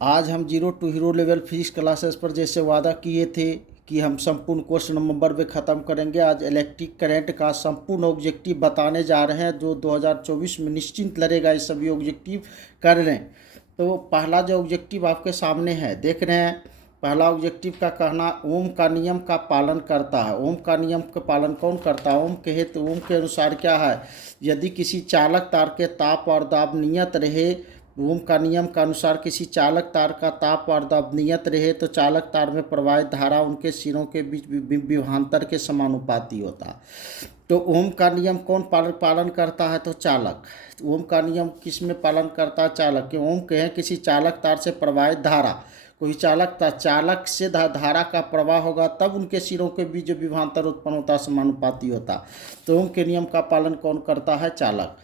आज हम zero to hero level physics classes पर जैसे वादा किए थे कि हम संपूर्ण क्वेश्चन नंबर में ख़त्म करेंगे। आज इलेक्ट्रिक करंट का संपूर्ण ऑब्जेक्टिव बताने जा रहे हैं जो 2024 में निश्चिंत लड़ेगा। ये सभी ऑब्जेक्टिव कर लें। तो पहला जो ऑब्जेक्टिव आपके सामने है देख रहे हैं। पहला ऑब्जेक्टिव का कहना ओम का नियम का पालन करता है। ओम का नियम का पालन कौन करता है? ओम कहे तो ओम के अनुसार क्या है? यदि किसी चालक तार के ताप और दाब नियत रहे, ओम का नियम के अनुसार किसी चालक तार का ताप और दाब नियत रहे तो चालक तार में प्रवाहित धारा उनके सिरों के बीच विभवांतर के समानुपाती होता है। तो ओम का नियम कौन पालन करता है? तो चालक। ओम का नियम किस में पालन करता है? चालक के। ओम कहें किसी चालक तार से प्रवाहित धारा, कोई चालक से धारा का प्रवाह होगा तब उनके सिरों के बीच जो विभवांतर उत्पन्न होता समानुपाती होता। तो ओम के नियम का पालन कौन करता है? चालक।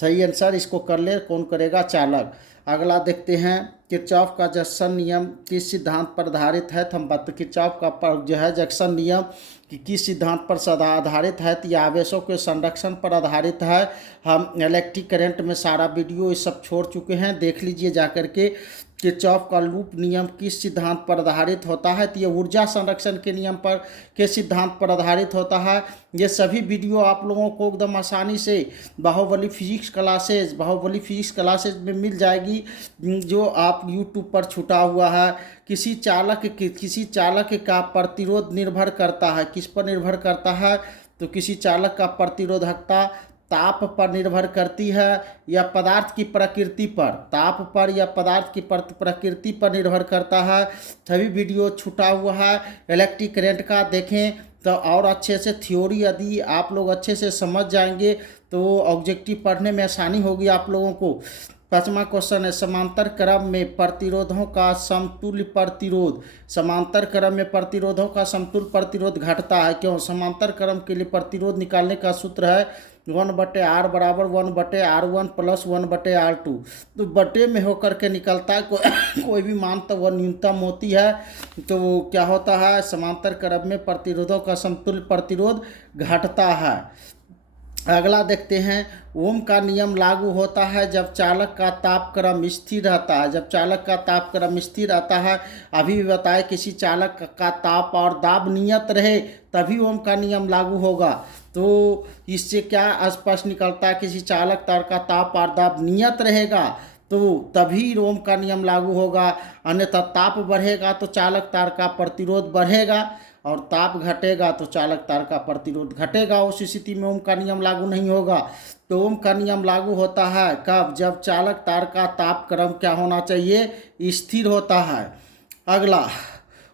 सही आंसर इसको कर ले। कौन करेगा? चालक। अगला देखते हैं किरचॉफ का जक्सन नियम किस सिद्धांत पर आधारित है? तो हम बात किरचॉफ का जो है जक्सन नियम कि किस सिद्धांत पर सदा आधारित है? तो यह आवेशों के संरक्षण पर आधारित है। हम इलेक्ट्रिक करंट में सारा वीडियो ये सब छोड़ चुके हैं, देख लीजिए जाकर के। किरचॉफ का लूप नियम किस सिद्धांत पर आधारित होता है? तो ये ऊर्जा संरक्षण के नियम पर के सिद्धांत पर आधारित होता है। ये सभी वीडियो आप लोगों को एकदम आसानी से बाहुबली फिजिक्स क्लासेज में मिल जाएगी, जो आप यूट्यूब पर छुटा हुआ है। किसी चालक का प्रतिरोध निर्भर करता है। किस पर निर्भर करता है? तो किसी चालक का प्रतिरोधकता ताप पर निर्भर करती है या पदार्थ की प्रकृति पर? ताप पर या पदार्थ की प्रकृति पर निर्भर करता है। सभी वीडियो छूटा हुआ है इलेक्ट्रिक करंट का, देखें तो और अच्छे से थ्योरी यदि आप लोग अच्छे से समझ जाएंगे तो ऑब्जेक्टिव पढ़ने में आसानी होगी आप लोगों को। पांचवा क्वेश्चन है समांतर क्रम में प्रतिरोधों का समतुल्य प्रतिरोध। समांतर क्रम में प्रतिरोधों का समतुल्य प्रतिरोध घटता है। क्यों? समांतर क्रम के लिए प्रतिरोध निकालने का सूत्र है 1/R बराबर 1/R1 प्लस 1/R2। तो बटे में होकर के निकलता है कोई भी मान तो वह न्यूनतम होती है। तो वो क्या होता है? समांतर क्रम में प्रतिरोधों का समतुल्य प्रतिरोध घटता है। अगला देखते हैं ओम का नियम लागू होता है जब चालक का तापक्रम स्थिर रहता है। जब चालक का तापक्रम स्थिर रहता है, अभी भी बताए किसी चालक का ताप और दाब नियत रहे तभी ओम का नियम लागू होगा। तो इससे क्या स्पष्ट निकलता है? किसी चालक तार का ताप और दाब नियत रहेगा तो तभी ओम का नियम लागू होगा, अन्यथा ताप बढ़ेगा तो चालक तार का प्रतिरोध बढ़ेगा और ताप घटेगा तो चालक तार का प्रतिरोध घटेगा। उस स्थिति में ओम का नियम लागू नहीं होगा। तो ओम का नियम लागू होता है कब? जब चालक तार का तापक्रम क्या होना चाहिए? स्थिर होता है। अगला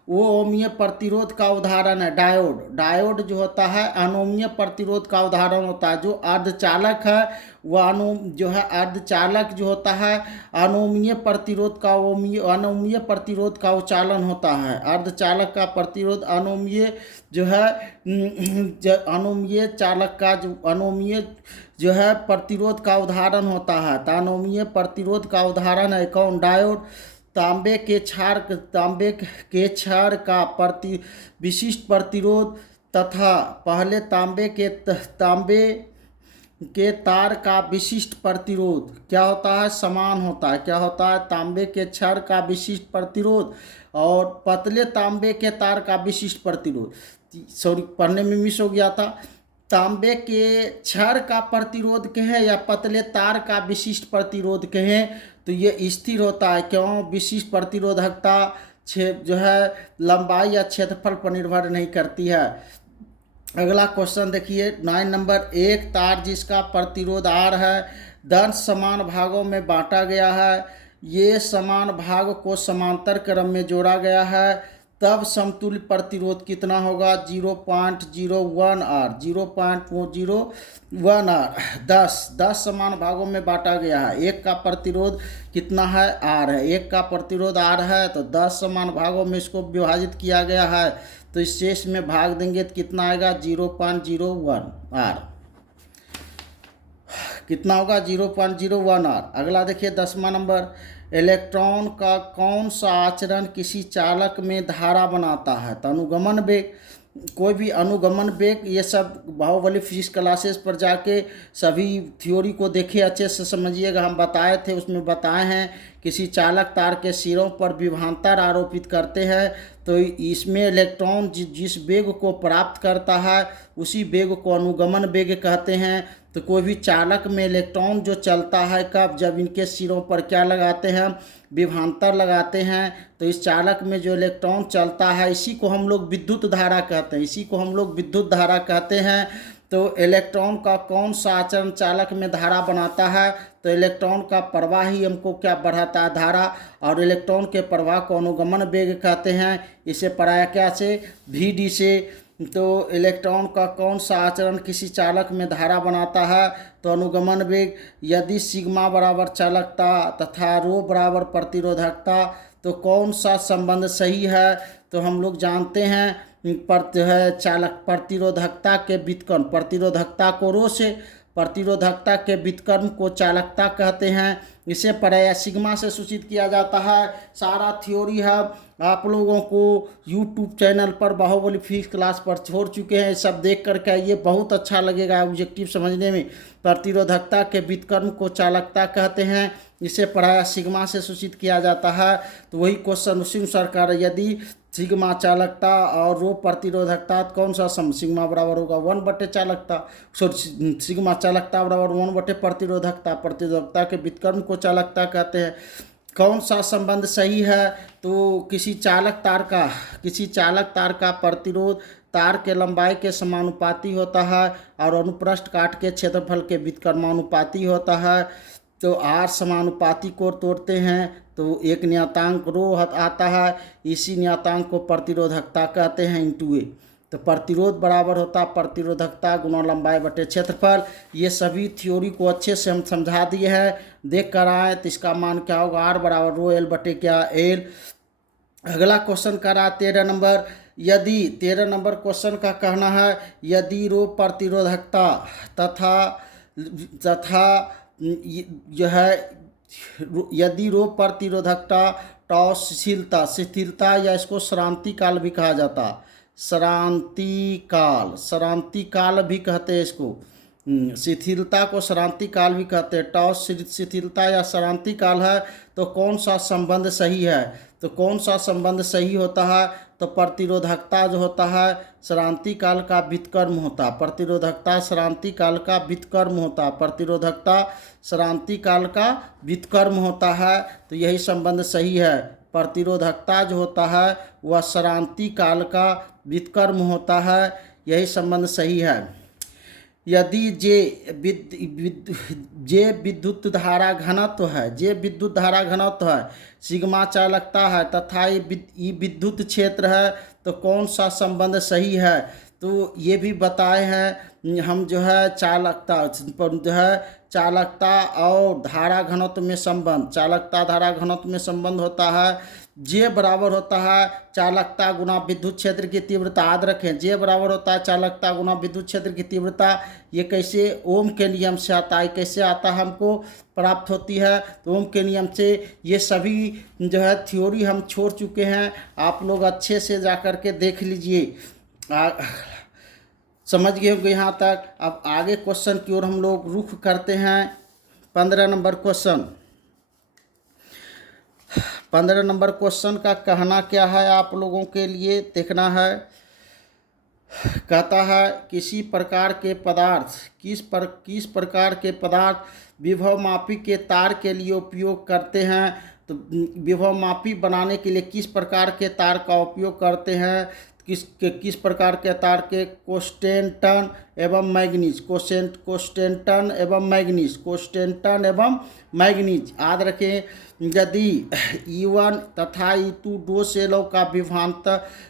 वो ओमीय प्रतिरोध का उदाहरण है डायोड। डायोड जो होता है अनोमीय प्रतिरोध का उदाहरण होता है। जो अर्धचालक है वह अर्धचालक जो होता है अनोमीय प्रतिरोध का अनोमीय प्रतिरोध का उचालन होता है। अर्धचालक का प्रतिरोध अनोमीय जो है अनोमीय चालक का अनोमीय जो है प्रतिरोध का उदाहरण होता है। तो अनोमीय प्रतिरोध का उदाहरण है कौन? डायोड। तांबे के क्षार का विशिष्ट प्रतिरोध तथा पहले तांबे के तार का विशिष्ट प्रतिरोध क्या होता है? समान होता है। क्या होता है? तांबे के क्षार का विशिष्ट प्रतिरोध और पतले तांबे के तार का विशिष्ट प्रतिरोध। सॉरी, पढ़ने में मिस हो गया था। तांबे के क्षार का प्रतिरोध कहें या पतले तार का विशिष्ट प्रतिरोध कहें तो ये स्थिर होता है। क्यों? विशिष्ट प्रतिरोधकता जो है लंबाई या क्षेत्रफल पर निर्भर नहीं करती है। अगला क्वेश्चन देखिए 9 नंबर। एक तार जिसका प्रतिरोध R है 10 समान भागों में बांटा गया है। ये समान भाग को समांतर क्रम में जोड़ा गया है, तब समतुल्य प्रतिरोध कितना होगा? 0.01 R। 0.01 R। 10 समान भागों में बांटा गया है। एक का प्रतिरोध कितना है? R है। एक का प्रतिरोध R है तो 10 समान भागों में इसको विभाजित किया गया है, तो इस शेष में भाग देंगे तो कितना आएगा? 0.01 R। कितना होगा? 0.01 R। अगला देखिए 10वां नंबर। इलेक्ट्रॉन का कौन सा आचरण किसी चालक में धारा बनाता है? तो अनुगमन वेग। कोई भी अनुगमन वेग, ये सब बाहुबली फिजिक्स क्लासेस पर जाके सभी थ्योरी को देखिए, अच्छे से समझिएगा। हम बताए थे, उसमें बताए हैं किसी चालक तार के सिरों पर विभवांतर आरोपित करते हैं तो इसमें इलेक्ट्रॉन जिस वेग को प्राप्त करता है उसी वेग को अनुगमन वेग कहते हैं। तो कोई भी चालक में इलेक्ट्रॉन जो चलता है कब, जब इनके सिरों पर क्या लगाते हैं, विभवांतर लगाते हैं, तो इस चालक में जो इलेक्ट्रॉन चलता है इसी को हम लोग विद्युत धारा कहते हैं, इसी को हम लोग विद्युत धारा कहते हैं। तो इलेक्ट्रॉन का कौन सा आचरण चालक में धारा बनाता है, तो इलेक्ट्रॉन का प्रवाह ही हमको क्या बढ़ाता है, धारा, और इलेक्ट्रॉन के प्रवाह को अनुगमन वेग कहते हैं। इसे पढ़ाया क्या से, VD से। तो इलेक्ट्रॉन का कौन सा आचरण किसी चालक में धारा बनाता है, तो अनुगमन वेग। यदि सिग्मा बराबर चालकता तथा रो बराबर प्रतिरोधकता, तो कौन सा संबंध सही है, तो हम लोग जानते हैं चालक प्रतिरोधकता के व्युत्क्रम, प्रतिरोधकता को रो से, प्रतिरोधकता के व्युत्क्रम को चालकता कहते हैं। इसे पढ़ाया सिग्मा से सूचित किया जाता है। सारा थ्योरी है आप लोगों को यूट्यूब चैनल पर बाहुबली फिजिक्स क्लास पर छोड़ चुके हैं, सब देख करके आइए, बहुत अच्छा लगेगा ऑब्जेक्टिव समझने में। प्रतिरोधकता के व्युत्क्रम को चालकता कहते हैं, इसे पढ़ाया सिग्मा से सूचित किया जाता है। तो वही क्वेश्चन उसी अनुसार कर, यदि सिग्मा चालकता और रो प्रतिरोधकता तो कौन सा सम, सिग्मा बराबर होगा 1/चालकता, सिग्मा चालकता बराबर 1/प्रतिरोधकता, प्रतिरोधकता के व्युत्क्रम को चालकता कहते हैं। कौन सा संबंध सही है, तो किसी चालक तार का प्रतिरोध तार के लंबाई के समानुपाती होता है और अनुप्रस्थ काट के क्षेत्रफल के व्युत्क्रमानुपाती होता है। तो R समानुपाती को तोड़ते हैं तो एक नियतांक रो आता है, इसी नियतांक को प्रतिरोधकता कहते हैं × A। तो प्रतिरोध बराबर होता है प्रतिरोधकता गुना लंबाई बटे क्षेत्रफल। ये सभी थ्योरी को अच्छे से हम समझा दिए हैं, देख कर आए। तो इसका मान क्या होगा, R बराबर रो L बटे क्या L। अगला क्वेश्चन करा 13 नंबर। यदि 13 नंबर क्वेश्चन का कहना है, यदि रो प्रतिरोधकता तथा यह यदि रो प्रतिरोधकता टॉ शिथिलता या इसको श्रांति काल भी कहा जाता, श्रांति काल भी कहते हैं इसको, शिथिलता को श्रांति काल भी कहते हैं। टॉ शिथिलता या श्रांति काल है, तो कौन सा संबंध सही है, तो कौन सा संबंध सही होता है, तो प्रतिरोधकता जो होता है श्रांति काल का व्युत्क्रम होता, प्रतिरोधकता श्रांति काल का व्युत्क्रम होता, प्रतिरोधकता श्रांति काल का व्युत्क्रम होता है। तो यही संबंध सही है, प्रतिरोधकता जो होता है वह श्रांति काल का व्युत्क्रम होता है, यही संबंध सही है। यदि जे विद्युत धारा घनत्व है, सिग्मा चालकता है तथा ये विद्युत क्षेत्र है, तो कौन सा संबंध सही है, तो ये भी बताए हैं हम जो है चालकता और धारा घनत्व में संबंध, चालकता धारा घनत्व में संबंध होता है। जे बराबर होता है चालकता गुना विद्युत क्षेत्र की तीव्रता, याद रखें जे बराबर होता है चालकता गुना विद्युत क्षेत्र की तीव्रता। ये कैसे, ओम के नियम से आता है, कैसे आता है हमको प्राप्त होती है, तो ओम के नियम से। ये सभी जो है थ्योरी हम छोड़ चुके हैं, आप लोग अच्छे से जा कर के देख लीजिए, समझ गए होंगे यहाँ तक। अब आगे क्वेश्चन की ओर हम लोग रुख करते हैं। 15 नंबर क्वेश्चन, 15 नंबर क्वेश्चन का कहना क्या है आप लोगों के लिए देखना है। कहता है किस प्रकार के पदार्थ विभवमापी के तार के लिए उपयोग करते हैं, तो विभवमापी बनाने के लिए किस प्रकार के तार का उपयोग करते हैं, किस प्रकार के तार के, कोस्टेंटन एवं मैग्नीज, याद रखें। यदि E1 तथा E2 दो सेलों का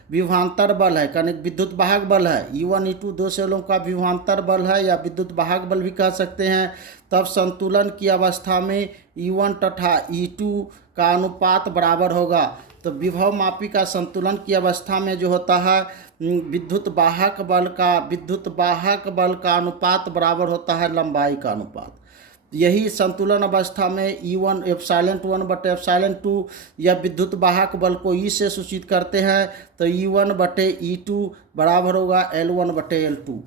विभवांतर बल है, कनिक विद्युत वाहक बल है, E1 E2 दो सेलों का विभवांतर बल है या विद्युत वाहक बल भी कह सकते हैं, तब संतुलन की अवस्था में E1 तथा E2 का अनुपात बराबर होगा। तो विभवमापी का संतुलन की अवस्था में जो होता है विद्युत वाहक बल का अनुपात बराबर होता है लंबाई का अनुपात। यही संतुलन अवस्था में E1 एप्सिलॉन 1 बटे एप्सिलॉन 2 या विद्युत वाहक बल को E से सूचित करते हैं, तो E1 बटे E2 बराबर होगा L1 बटे L2।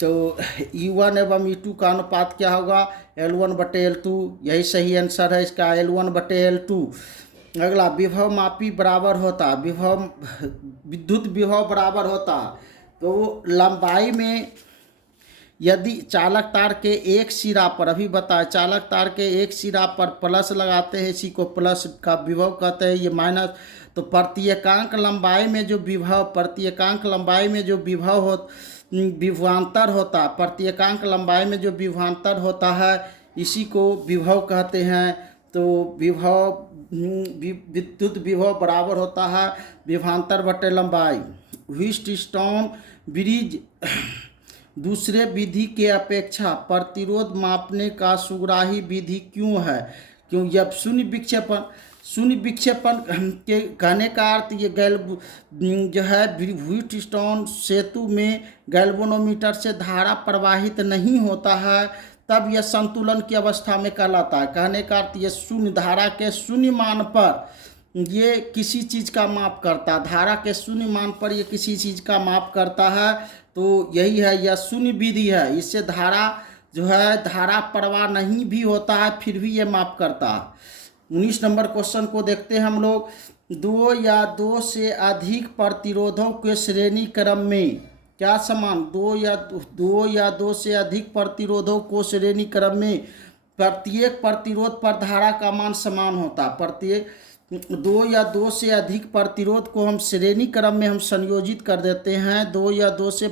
तो E1 एवं E2 का अनुपात क्या होगा? L1 बटे L2। यही सही आंसर है इसका, L1 बटे L2। अगला, विभव मापी बराबर होता, विद्युत विभव बराबर होता, तो लंबाई में यदि चालक तार के एक सिरा पर, अभी बताए, चालक तार के एक सिरा पर प्लस लगाते हैं, इसी को प्लस का विभव कहते हैं, ये माइनस, तो प्रत्येकांक लंबाई में जो विभव, प्रत्येकांक लंबाई में जो विभव हो, विभवांतर होता, प्रत्येकांक लंबाई में जो विभवांतर होता है इसी को विभव कहते हैं। तो विभव, विद्युत विभव बराबर होता है विभवांतर बटे लंबाई। व्हीटस्टोन ब्रिज दूसरे विधि के अपेक्षा प्रतिरोध मापने का सुग्राही विधि क्यों है? क्यों? जब शून्य विक्षेपण के कहने का अर्थ ये जो है व्हीटस्टोन सेतु में गैल्वेनोमीटर से धारा प्रवाहित नहीं होता है, तब यह संतुलन की अवस्था में कहलाता है। कहने का अर्थ ये शून्य, धारा के शून्य मान पर ये किसी चीज़ का माप करता है, धारा के शून्य मान पर ये किसी चीज़ का माप करता है, तो यही है, यह शून्य विधि है। इससे धारा जो है, धारा प्रवाह नहीं भी होता है फिर भी ये माप करता है। 19 नंबर क्वेश्चन को देखते हैं हम लोग। दो या दो से अधिक प्रतिरोधों के श्रेणी क्रम में क्या समान? दो या दो से अधिक प्रतिरोधों को श्रेणी क्रम में प्रत्येक प्रतिरोध पर धारा का मान समान होता। प्रत्येक दो या दो से अधिक प्रतिरोध को हम श्रेणी क्रम में हम संयोजित कर देते हैं। दो या दो से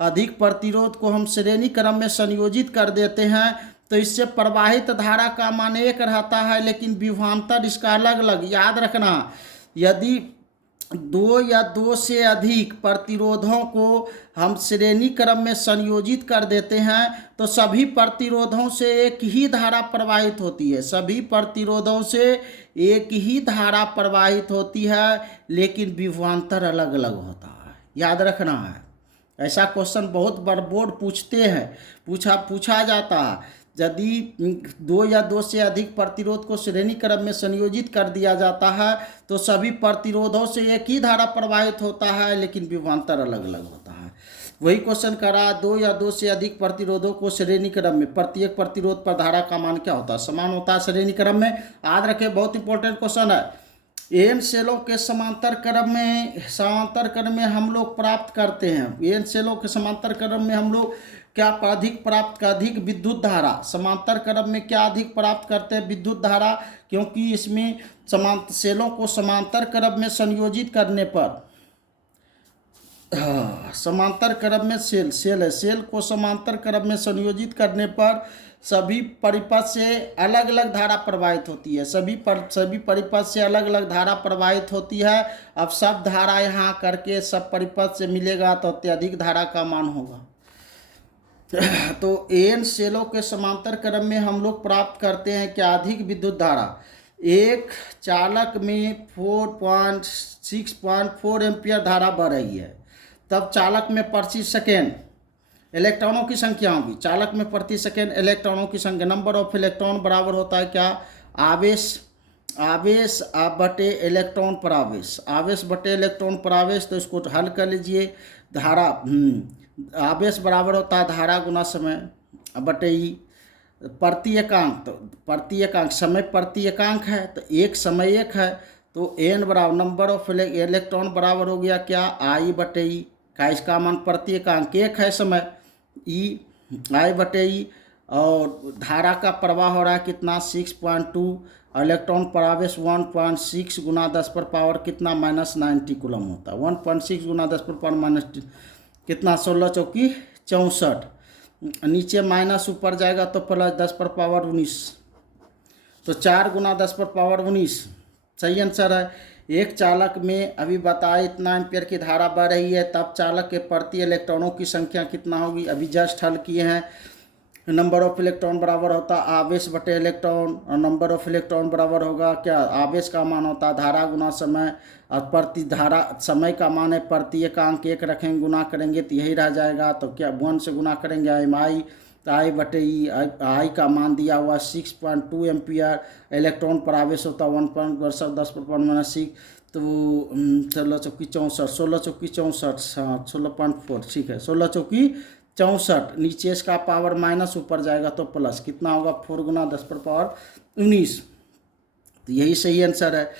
अधिक प्रतिरोध को हम श्रेणी क्रम में संयोजित कर देते हैं, तो इससे प्रवाहित धारा का मान एक रहता है, लेकिन विभवांतर इसका अलग अलग। याद रखना, यदि दो या दो से अधिक प्रतिरोधों को हम श्रेणी क्रम में संयोजित कर देते हैं तो सभी प्रतिरोधों से एक ही धारा प्रवाहित होती है, सभी प्रतिरोधों से एक ही धारा प्रवाहित होती है, लेकिन विभवांतर अलग अलग होता है। याद रखना है। ऐसा क्वेश्चन बहुत बार बोर्ड पूछते हैं, पूछा जाता है। यदि दो या दो से अधिक प्रतिरोध को श्रेणी क्रम में संयोजित कर दिया जाता है तो सभी प्रतिरोधों से एक ही धारा प्रवाहित होता है, लेकिन विभवांतर अलग अलग होता है। वही क्वेश्चन करा, दो या दो से अधिक प्रतिरोधों को श्रेणी क्रम में प्रत्येक प्रतिरोध पर धारा का मान क्या होता है? समान होता है श्रेणी क्रम में। याद रखें, बहुत इंपॉर्टेंट क्वेश्चन है। एन सेलों के समांतर क्रम में हम लोग प्राप्त करते हैं, एन सेलों के समांतर क्रम में हम लोग क्या अधिक विद्युत धारा, समांतर क्रम में क्या अधिक प्राप्त करते हैं? विद्युत धारा, क्योंकि इसमें सेलों को समांतर क्रम में संयोजित करने पर, समांतर क्रम में सेल को समांतर क्रम में संयोजित करने पर सभी परिपथ से अलग अलग धारा प्रवाहित होती है, सभी परिपथ से अलग अलग धारा प्रवाहित होती है। अब सब धारा यहाँ करके सब परिपथ से मिलेगा तो अत्यधिक धारा का मान होगा। तो एन सेलों के समांतर क्रम में हम लोग प्राप्त करते हैं क्या? अधिक विद्युत धारा। एक चालक में 6.4 एम्पियर धारा बह रही है, तब चालक में प्रति सेकेंड इलेक्ट्रॉनों की संख्या होगी। चालक में प्रति सेकेंड इलेक्ट्रॉनों की संख्या, नंबर ऑफ इलेक्ट्रॉन बराबर होता है क्या? आवेश बटे इलेक्ट्रॉन पर आवेश, आवेश बटे इलेक्ट्रॉन पर आवेश। तो इसको हल कर लीजिए। धारा, आवेश बराबर होता है धारा गुना समय बटे ई। प्रति एकांक, तो प्रति एकांक समय प्रति एकांक है, तो एक समय एक है, तो एन बराबर नंबर ऑफ इलेक्ट्रॉन बराबर हो गया क्या? आई बटे ई का, इसका मान प्रति एकांक एक है समय, ई आई बटे ई। और धारा का प्रवाह हो रहा है कितना? 6.2, इलेक्ट्रॉन पर आवेश 1.6 गुना 10 पर पावर कितना? -90 कूलम होता है। 1.6 गुना 10 पर पावर माइनस कितना? 16 चौकी 64, नीचे माइनस ऊपर जाएगा तो प्लस 10 पर पावर 19, तो 4 गुना 10 पर पावर 19 सही आंसर है। एक चालक में अभी बताया इतना एम्पियर की धारा बह रही है, तब चालक के प्रति इलेक्ट्रॉनों की संख्या कितना होगी? अभी जस्ट हल किए हैं। नंबर ऑफ इलेक्ट्रॉन बराबर होता आवेश बटे इलेक्ट्रॉन, और नंबर ऑफ इलेक्ट्रॉन बराबर होगा क्या? आवेश का मान होता है धारा गुना समय, और प्रति धारा समय का मान है प्रति एकांक एक रखेंगे, गुना करेंगे तो यही रह जाएगा। तो क्या 1 से गुना करेंगे एम आई, तो आई बटे ई, आई का मान दिया हुआ 6.2 एम्पियर, इलेक्ट्रॉन पर आवेश होता है 1.10 10⁻⁻⁶, तो 16 चौकी 64, 16 चौकी 64, हाँ 16.4, ठीक है 16 चौकी 64, नीचे इसका पावर माइनस, ऊपर जाएगा तो प्लस, कितना होगा 4 गुना 10⁻19। तो यही सही आंसर है।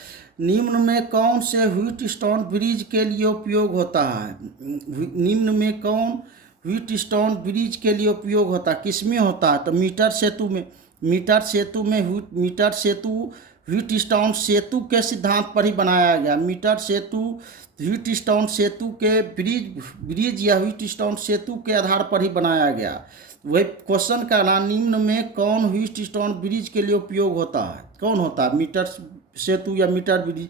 निम्न में कौन से व्हीटस्टोन ब्रिज के लिए उपयोग होता है? निम्न में कौन व्हीटस्टोन ब्रिज के लिए उपयोग होता है? किस में होता है? तो मीटर सेतु में। मीटर सेतु व्हीटस्टोन सेतु के सिद्धांत पर ही बनाया गया। मीटर सेतु व्हीटस्टोन सेतु के ब्रिज या व्हीटस्टोन सेतु के आधार पर ही बनाया गया। वही क्वेश्चन का नाम, निम्न में कौन व्हीटस्टोन ब्रिज के लिए उपयोग होता है? कौन होता है? मीटर सेतु या मीटर ब्रिज।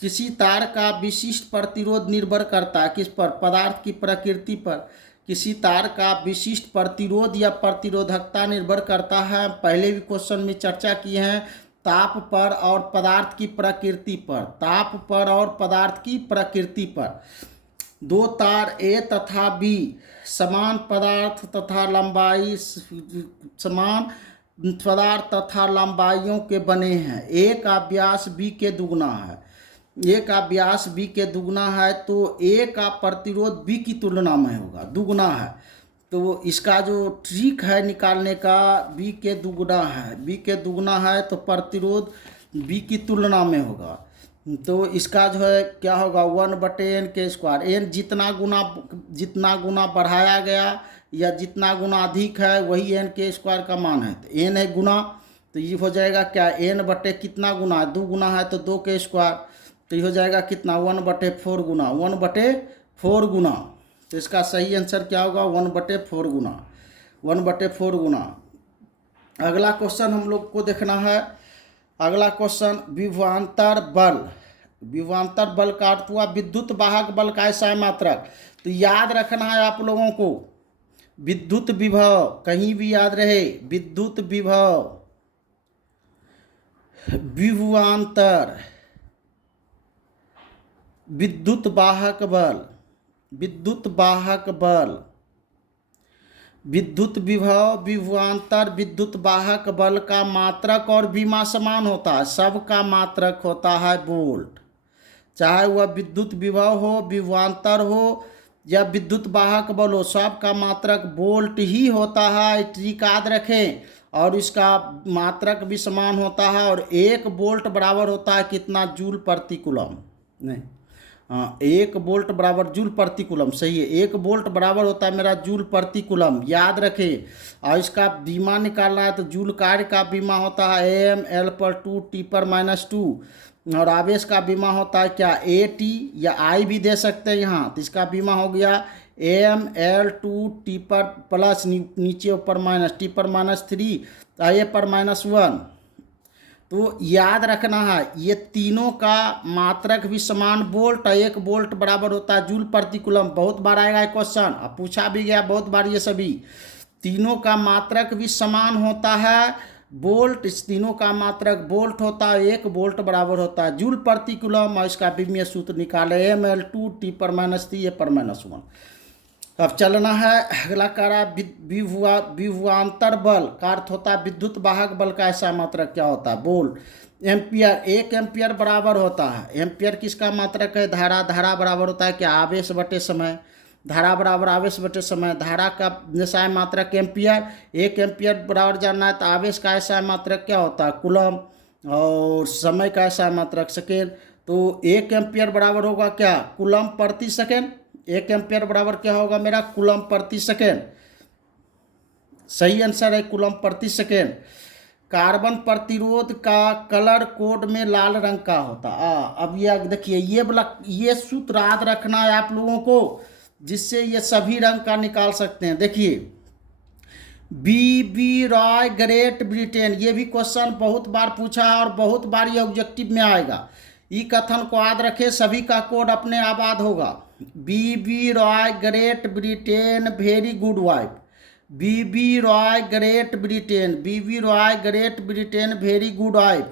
किसी तार का विशिष्ट प्रतिरोध निर्भर करता है किस पर? पदार्थ की प्रकृति पर। किसी तार का विशिष्ट प्रतिरोध या प्रतिरोधकता निर्भर करता है, पहले भी क्वेश्चन में चर्चा किए हैं, ताप पर और पदार्थ की प्रकृति पर। ताप पर और पदार्थ की प्रकृति पर। दो तार ए तथा बी समान पदार्थ तथा लंबाइयों के बने हैं। ए का व्यास बी के दुगना है। ए का व्यास बी के दुगना है तो ए का प्रतिरोध बी की तुलना में होगा, दुगना है। तो इसका जो ट्रिक है निकालने का, बी के दुगना है, बी के दुगना है तो प्रतिरोध बी की तुलना में होगा। तो इसका जो है क्या होगा 1/n के स्क्वायर। एन जितना गुना बढ़ाया गया या जितना गुना अधिक है वही n के स्क्वायर का मान है। तो n है गुना, तो ये हो जाएगा क्या n बटे कितना गुना है? 2 गुना है तो 2 के स्क्वायर, तो ये हो जाएगा कितना 1/4 गुना, 1/4 गुना। तो इसका सही आंसर क्या होगा 1/4 गुना, 1/4 गुना। अगला क्वेश्चन हम लोग को देखना है। अगला क्वेश्चन, विभवांतर बल। विभवांतर बल का अर्थ हुआ विद्युत वाहक बल का ऐसा मात्रक। तो याद रखना है आप लोगों को, विद्युत विभव कहीं भी याद रहे, विद्युत विभव, विभवांतर, विद्युत वाहक बल, विद्युत वाहक बल, विद्युत विभव, विभवांतर, विद्युत वाहक बल का मात्रक और विमा समान होता है। सबका मात्रक होता है वोल्ट, चाहे वह विद्युत विभव हो, विभवांतर हो या विद्युत वाहक बल हो, सबका मात्रक वोल्ट ही होता है। ट्रिक याद रखें। और इसका मात्रक भी समान होता है। और 1 वोल्ट बराबर होता है कितना? जूल प्रति कूलम। नहीं, हाँ 1 वोल्ट बराबर जूल प्रति कूलम, सही है। 1 वोल्ट बराबर होता है मेरा जूल प्रति कूलम, याद रखें। और इसका बीमा निकालना है तो जूल कार्य का बीमा होता है AM/L/2 T/-2। और आवेश का बीमा होता है क्या? AT या I भी दे सकते हैं यहाँ। तो इसका बीमा हो गया AM/L/2 T/+, नीचे ऊपर माइनस, T/-3 A/-1। तो याद रखना है ये तीनों का मात्रक भी समान वोल्ट। 1 वोल्ट बराबर होता है जूल प्रति कूलम। बहुत बार आएगा क्वेश्चन, अब पूछा भी गया बहुत बार। ये सभी तीनों का मात्रक भी समान होता है वोल्ट। इस तीनों का मात्रक वोल्ट होता है। 1 वोल्ट बराबर होता है जूल प्रति कूलम। और इसका विमीय सूत्र निकाले AM/L/2 T/-3 A/-1। अब चलना है अगला कारा, विभवांतर बल का अर्थ होता है विद्युत वाहक बल का ऐसा मात्रक क्या होता है? वोल्ट। एम्पियर, 1 एम्पियर बराबर होता है, एम्पियर किसका मात्रक है? धारा। धारा बराबर होता है क्या? आवेश बटे समय। धारा बराबर आवेश बटे समय। धारा का ऐसा मात्रक एम्पियर। 1 एम्पियर बराबर जानना है तो आवेश का ऐसा मात्रक क्या होता है? कूलम। और समय का ऐसा मात्रक सेकेंड। तो 1 एम्पियर बराबर होगा क्या? कूलम प्रति सेकेंड। 1 एम्पियर बराबर क्या होगा मेरा? कूलम प्रति सेकेंड। सही आंसर है कूलम प्रति सेकेंड। कार्बन प्रतिरोध का कलर कोड में लाल रंग का होता। अब ये देखिए, ये सूत्र याद रखना है आप लोगों को, जिससे ये सभी रंग का निकाल सकते हैं। देखिए, BB रॉय ग्रेट ब्रिटेन, ये भी क्वेश्चन बहुत बार पूछा है और बहुत बार ये ऑब्जेक्टिव में आएगा। ई कथन को याद रखें, सभी का कोड अपने आबाद होगा। BB Roy great Britain very good wife. BB Roy great Britain, BB Roy great Britain very good wife.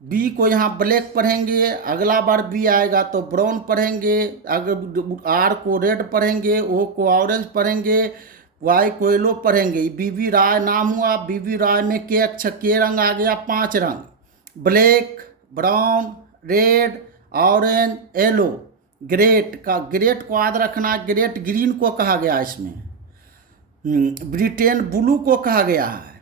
B को यहाँ ब्लैक पढ़ेंगे, अगला बार बी आएगा तो ब्राउन पढ़ेंगे, अगर आर को रेड पढ़ेंगे, ओ को ऑरेंज पढ़ेंगे, वाई कोयलो पढ़ेंगे। बीबी राय नाम हुआ, बीबी राय में के अक्षर, के रंग आ गया 5 रंग, black, brown, red, orange, yellow. Great का, ग्रेट को याद रखना, ग्रेट ग्रीन को कहा गया इसमें। ब्रिटेन ब्लू को कहा गया है,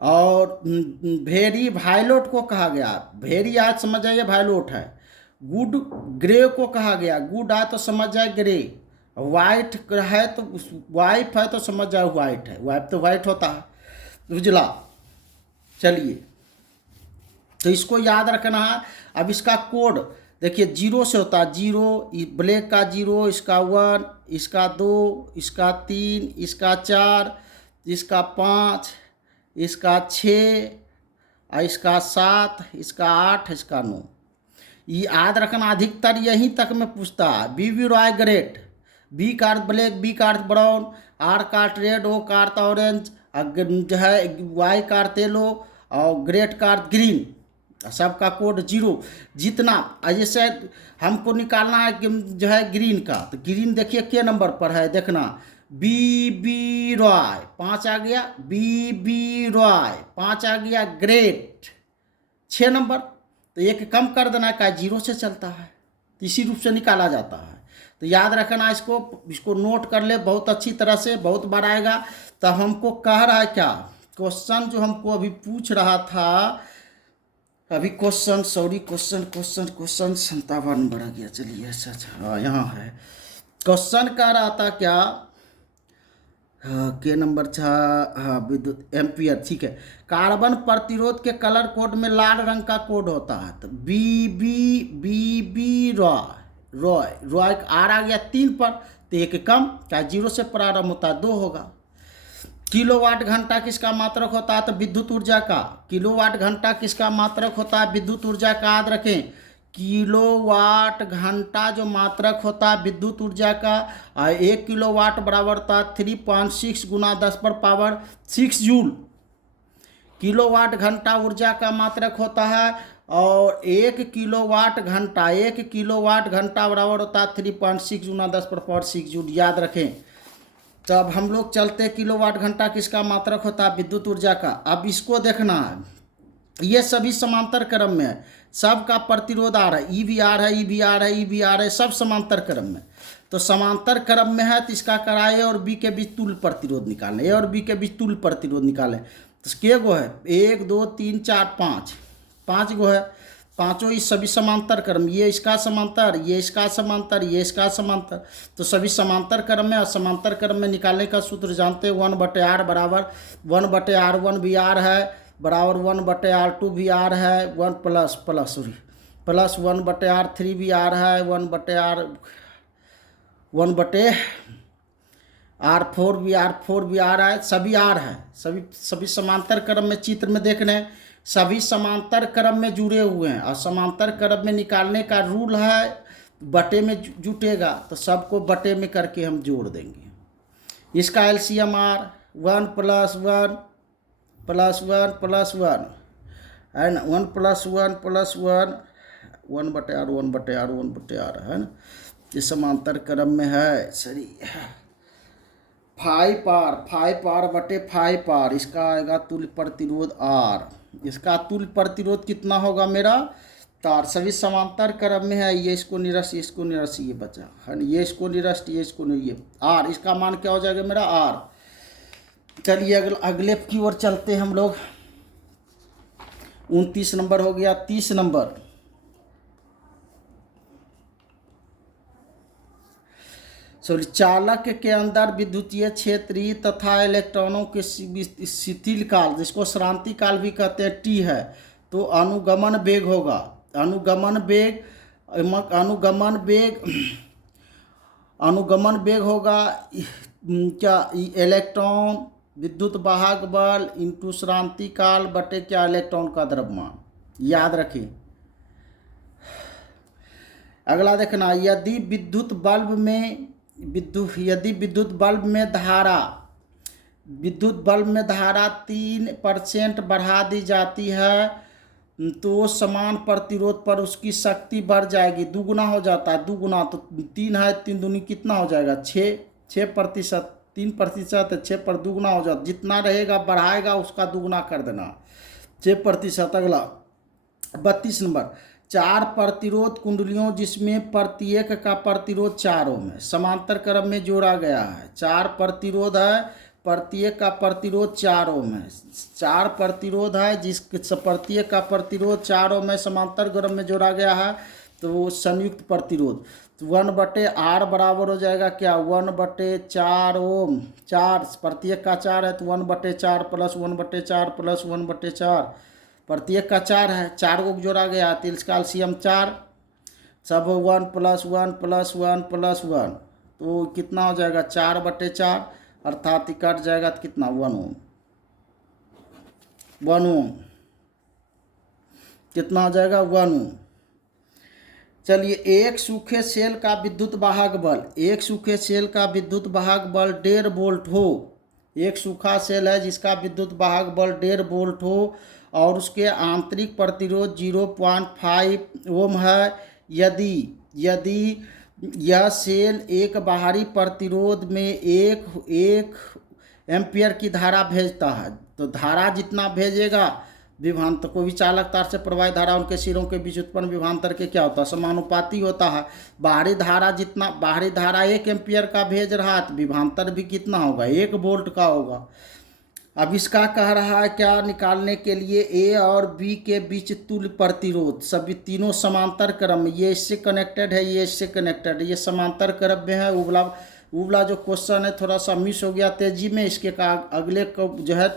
और वेरी वायलेट को कहा गया। वेरी आज समझ जाइए वायलेट है। गुड ग्रे को कहा गया, गुड आए तो समझ जाए ग्रे। वाइट है तो वाइफ है तो समझ जाए वाइट है, वाइफ तो वाइट होता है, उजला। चलिए, तो इसको याद रखना है। अब इसका कोड देखिए, 0 से होता है, 0 ब्लैक का 0, इसका 1, इसका 2, इसका 3, इसका 4, इसका 5, इसका 6, इसका 7, इसका 8, इसका 9। ये याद रखना, अधिकतर यहीं तक में पूछता है। बीबी रॉय ग्रेट, बी का अर्थ ब्लैक, बी का अर्थ ब्राउन, आर का अर्थ रेड, ओ का अर्थ ऑरेंज, जो है वाई का अर्थ येलो, और ग्रेट का अर्थ ग्रीन। सबका कोड 0। जितना जैसे हमको निकालना है कि जो है ग्रीन का, तो ग्रीन देखिए के नंबर पर है, देखना बीबी रॉय 5 आ गया, बीबी रॉय 5 आ गया, ग्रेट 6 नंबर। तो एक कम कर देना है, 0 से चलता है, तो इसी रूप से निकाला जाता है। तो याद रखना, इसको नोट कर ले बहुत अच्छी तरह से, बहुत बार आएगा। तो हमको कह रहा है क्या, क्वेश्चन जो हमको अभी पूछ रहा था, अभी क्वेश्चन 57 नंबर आ गया। चलिए, अच्छा हाँ, यहाँ है क्वेश्चन। कह रहा था क्या, के नंबर था, हाँ विद्युत एम्पियर, ठीक है। कार्बन प्रतिरोध के कलर कोड में लाल रंग का कोड होता है। तो बीबी रॉय आर आ गया 3 पर, तो एक कम, क्या 0 से प्रारंभ होता है, 2 होगा। किलोवाट घंटा किसका मात्रक होता है, तो विद्युत ऊर्जा का। किलोवाट घंटा किसका मात्रक होता है, विद्युत ऊर्जा का। याद रखें, किलोवाट घंटा जो मात्रक होता है विद्युत ऊर्जा का, 1 किलोवाट बराबर होता है 3.6 गुना 10⁻6 जूल। किलोवाट घंटा ऊर्जा का मात्रक होता है, और 1 किलोवाट घंटा बराबर होता है 3.6 गुना 10⁻6 जूल। याद रखें। तो अब हम लोग चलते, किलोवाट घंटा किसका मात्रक होता है, विद्युत ऊर्जा का। अब इसको देखना है, ये सभी समांतर क्रम में है, सबका प्रतिरोध आ रहा है, ई भी आ रहा है, ई भी आ रहा है, ई भी आ रहा है, सब समांतर क्रम में। तो समांतर क्रम में है, तो इसका करा ए और बी के बीच तुल्य प्रतिरोध निकालें, ए और बी के बीच तुल्य प्रतिरोध निकालें। तो के गो है, 1 2 3 4 5 गो है, पांचों ही सभी समांतर क्रम, ये इसका समांतर, ये इसका समांतर, ये इसका समांतर। तो सभी समांतर क्रम में, और समांतर क्रम में निकालने का सूत्र जानते हैं, 1/r बराबर 1/r1 भी r है, बराबर 1/r2 भी r है, प्लस 1/r3 भी r है, 1/r4 भी r है, सभी r है। सभी समांतर क्रम में, चित्र में देखने, सभी समांतर क्रम में जुड़े हुए हैं। और समांतर क्रम में निकालने का रूल है, बटे में जुटेगा, तो सबको बटे में करके हम जोड़ देंगे। इसका एलसीएम r 1 + 1 + 1 + 1 एंड 1 + 1 + 1 1/r है ना। ये समांतर क्रम में है, सही। 5r बटे 5r, इसका आएगा तुल्य प्रतिरोध r। इसका तुल्य प्रतिरोध कितना होगा मेरा, तार सभी समांतर क्रम में है, ये इसको निरस्त, इसको निरस्त, ये बचा है, ये इसको निरस्त, ये इसको नहीं, ये r। इसका मान क्या हो जाएगा मेरा r। चलिए अगले की ओर चलते हैं हम लोग। 29 नंबर हो गया। 30 नंबर, चालक के अंदर विद्युतीय क्षेत्रीय तथा इलेक्ट्रॉनों के शिथिल काल, जिसको श्रांति काल भी कहते हैं, T है। तो अनुगमन वेग होगा, अनुगमन वेग होगा क्या, इलेक्ट्रॉन विद्युत वाहक बल इंटू श्रांति काल बटे क्या, इलेक्ट्रॉन का द्रव्यमान। याद रखिए। अगला देखना, यदि विद्युत बल्ब में धारा 3% बढ़ा दी जाती है, तो समान प्रतिरोध पर उसकी शक्ति बढ़ जाएगी, दुगुना हो जाता है, दुगुना। तो 3 है, 3 दूनी कितना हो जाएगा, 6%। 3% है, 6 पर दुगना हो जाता, जितना रहेगा बढ़ाएगा उसका दुगना कर देना, 6%। अगला 32 नंबर, 4 प्रतिरोध कुंडलियों जिसमें प्रत्येक का प्रतिरोध 4 ओम है, समांतर क्रम में जोड़ा गया है। 4 प्रतिरोध है, प्रत्येक का प्रतिरोध 4 ओम है। 4 प्रतिरोध है जिस प्रत्येक का प्रतिरोध 4 ओम है, समांतर क्रम में जोड़ा गया है, तो वो संयुक्त प्रतिरोध। तो 1/R बराबर हो जाएगा क्या, 1/4 ओम। 4 प्रत्येक का 4 है तो 1/4 प्लस 1/4 प्लस 1/4, प्रत्येक का 4 है, 4 को जोड़ा गया तो इसका एलसीएम 4, सब 1 + 1 + 1 + 1, तो कितना हो जाएगा 4/4, अर्थात कट जाएगा तो कितना 1 ओम। 1 ओम कितना हो जाएगा 1 ओम। चलिए, एक सूखे सेल का विद्युत वाहक बल, एक सूखे सेल का विद्युत वाहक बल 1.5 वोल्ट हो। एक सूखा सेल है जिसका विद्युत वाहक बल 1.5 वोल्ट हो और उसके आंतरिक प्रतिरोध 0.5 ओम है। यदि यह सेल एक बाहरी प्रतिरोध में एक एम्पियर की धारा भेजता है, तो धारा जितना भेजेगा विभवांतर, कोई भी चालक तार से प्रवाहित धारा उनके सिरों के बीच उत्पन्न विभवांतर के क्या होता है, समानुपाती होता है। बाहरी धारा 1 एम्पियर का भेज रहा है तो विभवांतर भी कितना होगा, 1 वोल्ट का होगा। अब इसका कह रहा है क्या, निकालने के लिए ए और बी के बीच तुल्य प्रतिरोध, सभी तीनों समांतर क्रम में, ये इससे कनेक्टेड है, ये इससे कनेक्टेड है, ये समांतर क्रम में है। उबला जो क्वेश्चन है थोड़ा सा मिस हो गया तेजी में, इसके का अगले को जो है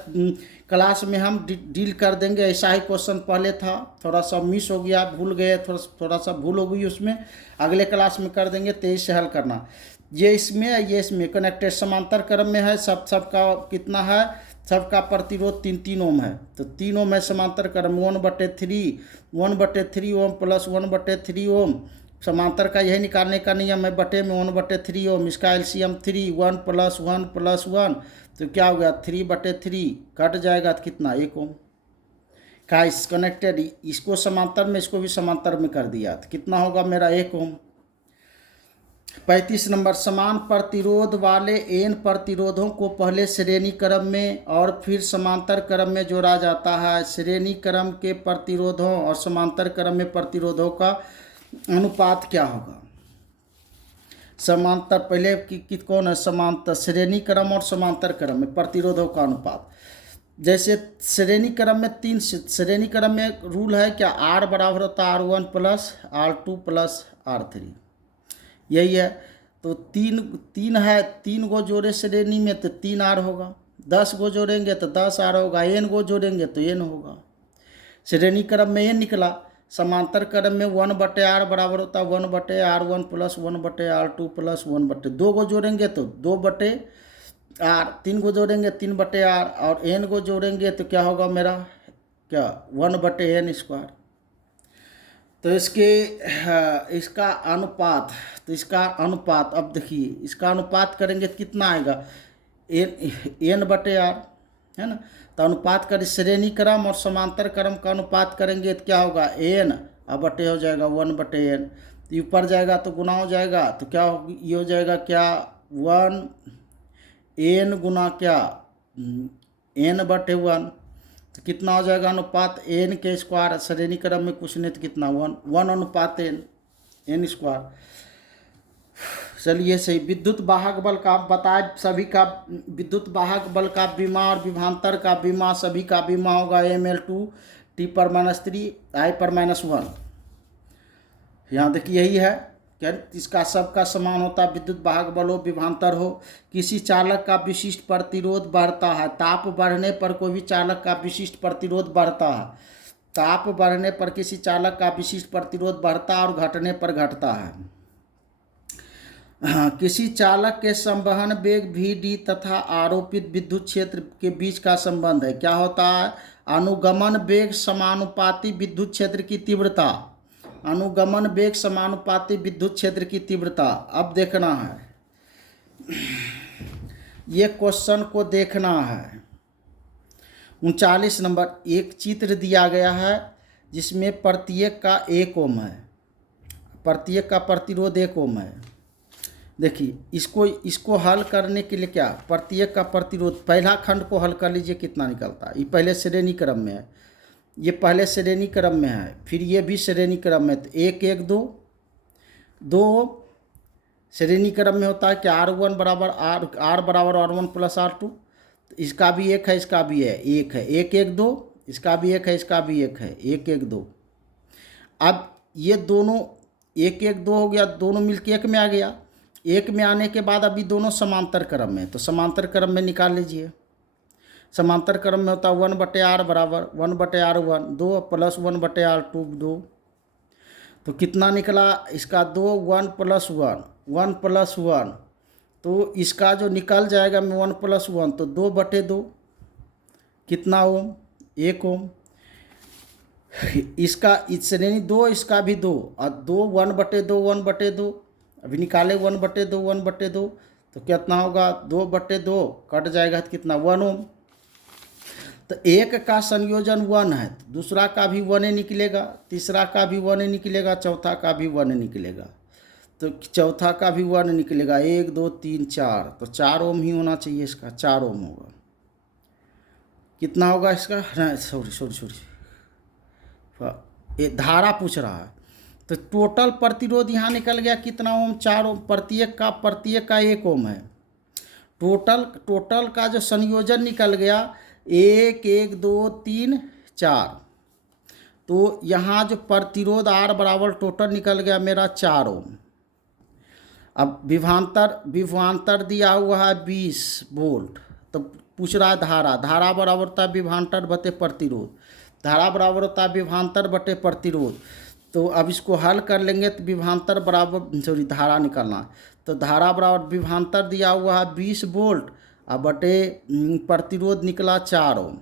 क्लास में हम डील कर देंगे। ऐसा ही क्वेश्चन पहले था, थोड़ा सा मिस हो गया, भूल गए, थोड़ा सा भूल हो गई उसमें, अगले क्लास में कर देंगे, तेज से हल करना। ये इसमें कनेक्टेड समांतर क्रम में है, सबका कितना है, सबका प्रतिरोध 3 ओम है, तो 3 ओम है समांतर क्रम, 1/3 ओम प्लस 1/3 ओम, समांतर का यही निकालने का नियम है, बटे में 1/3 ओम, इसका एलसीएम 3, 1 + 1 + 1, तो क्या हो गया 3/3, कट जाएगा तो कितना 1 ओम का इस कनेक्टेड, इसको समांतर में इसको भी समांतर में कर दिया तो कितना होगा मेरा 1 ओम। 35 नंबर, समान प्रतिरोध वाले n प्रतिरोधों को पहले श्रेणी क्रम में और फिर समांतर क्रम में जोड़ा जाता है। श्रेणी क्रम के प्रतिरोधों और समांतर क्रम में प्रतिरोधों का अनुपात क्या होगा। समांतर पहले कौन है, समांतर श्रेणी क्रम और समांतर क्रम में प्रतिरोधों का अनुपात। जैसे श्रेणी क्रम में श्रेणी क्रम में रूल है क्या, R बराबर होता है R1 + R2 + R3, यही है। तो तीन है, 3 गो जोड़े श्रेणी में तो 3R होगा, 10 गो जोड़ेंगे तो 10R होगा, n गो जोड़ेंगे तो n होगा। श्रेणी क्रम में n निकला, समांतर क्रम में 1/R बराबर होता है 1/R1 + 1/R2 + 1/, 2 गो जोड़ेंगे तो 2/R, 3 गो जोड़ेंगे 3/R, और n गो जोड़ेंगे तो क्या होगा मेरा, क्या 1/n²। तो इसका अनुपात, तो इसका अनुपात अब देखिए, इसका अनुपात करेंगे तो कितना आएगा, n/R है ना। तो अनुपात कर श्रेणी क्रम और समांतर क्रम का अनुपात करेंगे तो क्या होगा, n अब बटे हो जाएगा 1/n, तो ऊपर जाएगा तो गुना हो जाएगा, तो क्या ये हो जाएगा क्या 1n गुना क्या n/1, तो कितना हो जाएगा अनुपात n के स्क्वायर, श्रेणी क्रम में कुछ नहीं तो कितना 1/n²। चलिए सही। विद्युत वाहक बल का बताए, सभी का विद्युत वाहक बल का विमा और विभवांतर का विमा, सभी का विमा होगा mL2 T/-3 I/-1। यहाँ देखिए यही है क्या, इसका सबका समान होता है, विद्युत वाहक बल हो विभवांतर हो। किसी चालक का विशिष्ट प्रतिरोध बढ़ता है, ताप बढ़ने पर कोई भी चालक का विशिष्ट प्रतिरोध बढ़ता है, ताप बढ़ने पर किसी चालक का विशिष्ट प्रतिरोध बढ़ता है और घटने पर घटता है। किसी चालक के संवहन वेग Vd तथा आरोपित विद्युत क्षेत्र के बीच का संबंध है, क्या होता है, अनुगमन वेग समानुपाती विद्युत क्षेत्र की तीव्रता, अनुगमन वेग समानुपाती विद्युत क्षेत्र की तीव्रता। अब देखना है, ये क्वेश्चन को देखना है। 39 नंबर, एक चित्र दिया गया है जिसमें प्रत्येक का 1 ओम है, प्रत्येक का प्रतिरोध 1 ओम है, देखिए इसको इसको हल करने के लिए क्या, प्रत्येक का प्रतिरोध, पहला खंड को हल कर लीजिए कितना निकलता है। ये पहले श्रेणी क्रम में है, ये पहले श्रेणी क्रम में है, फिर ये भी श्रेणी क्रम में, तो 1 1 2 2 श्रेणी क्रम में होता है कि R1 बराबर R बराबर R1 प्लस R2। इसका भी एक है, इसका भी है, एक है, 1 1 2, इसका भी एक है, इसका भी एक है, 1 1 2। अब ये दोनों 1 1 2 हो गया, दोनों मिलके एक में आ गया। एक में आने के बाद अभी दोनों समांतर क्रम में, तो समांतर क्रम में निकाल लीजिए। समांतर क्रम में होता है 1/r बराबर 1/r1 2 प्लस 1/r2 2। तो कितना निकला इसका 2 1 प्लस 1 1 प्लस 1, तो इसका जो निकल जाएगा में 1 प्लस 1 तो 2/2 कितना ओम, 1 ओम। इसका इस श्रेणी 2, इसका भी 2 और 2 1/2 1/2 अभी निकाले 1/2 1/2 तो कितना होगा 2/2 कट जाएगा तो कितना 1 ओम। तो एक का संयोजन 1 है, दूसरा का भी 1 निकलेगा, तीसरा का भी 1 निकलेगा, चौथा का भी 1 निकलेगा। तो चौथा का भी 1 निकलेगा, 1 2 3 4, तो 4 ओम ही होना चाहिए, इसका 4 ओम होगा। कितना होगा इसका, सॉरी ये धारा पूछ रहा है। तो टोटल प्रतिरोध यहाँ निकल गया कितना ओम, 4 ओम। प्रत्येक का 1 ओम है। टोटल का जो संयोजन निकल गया 1 1 2 3 4, तो यहाँ जो प्रतिरोध R बराबर टोटल निकल गया मेरा 4 ओम। अब विभवांतर दिया हुआ है 20 वोल्ट, तो पूछ रहा है धारा बराबर होता है विभवांतर बटे प्रतिरोध, धारा बराबर होता है विभवांतर बटे प्रतिरोध। तो अब इसको हल कर लेंगे तो विभवांतर बराबर धारा निकलना, तो धारा बराबर विभवांतर दिया हुआ है 20 वोल्ट और बटे प्रतिरोध निकला 4 ओम।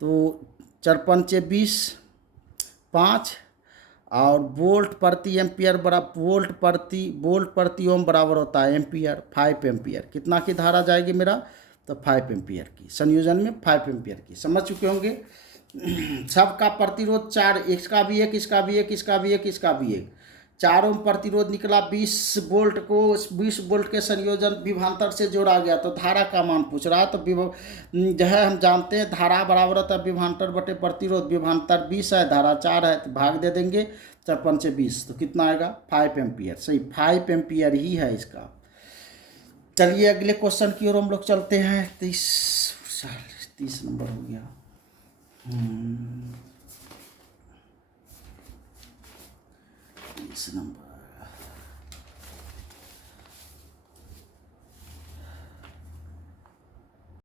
तो 4 5 20 5 और वोल्ट प्रति एम्पियर बराबर वोल्ट प्रति ओम बराबर होता है एम्पियर, 5 एम्पियर। कितना की धारा जाएगी मेरा, तो 5 एम्पियर की, संयोजन में 5 एम्पियर की। समझ चुके होंगे। सबका प्रतिरोध 4, इसका भी एक, इसका भी एक, इसका भी एक, इसका भी एक, 4 ओम प्रतिरोध निकला। 20 वोल्ट को 20 वोल्ट के संयोजन विभवांतर से जोड़ा गया, तो धारा का मान पूछ रहा है। तो जो है हम जानते हैं धारा बराबर होता है विभवांतर बटे प्रतिरोध, विभवांतर 20 है, धारा 4 है, तो भाग दे देंगे 4 5 20, तो कितना आएगा 5 एम्पियर। सही 5 एम्पियर ही है इसका। चलिए अगले क्वेश्चन की ओर हम लोग चलते हैं। 30 नंबर हो गया। 30 नंबर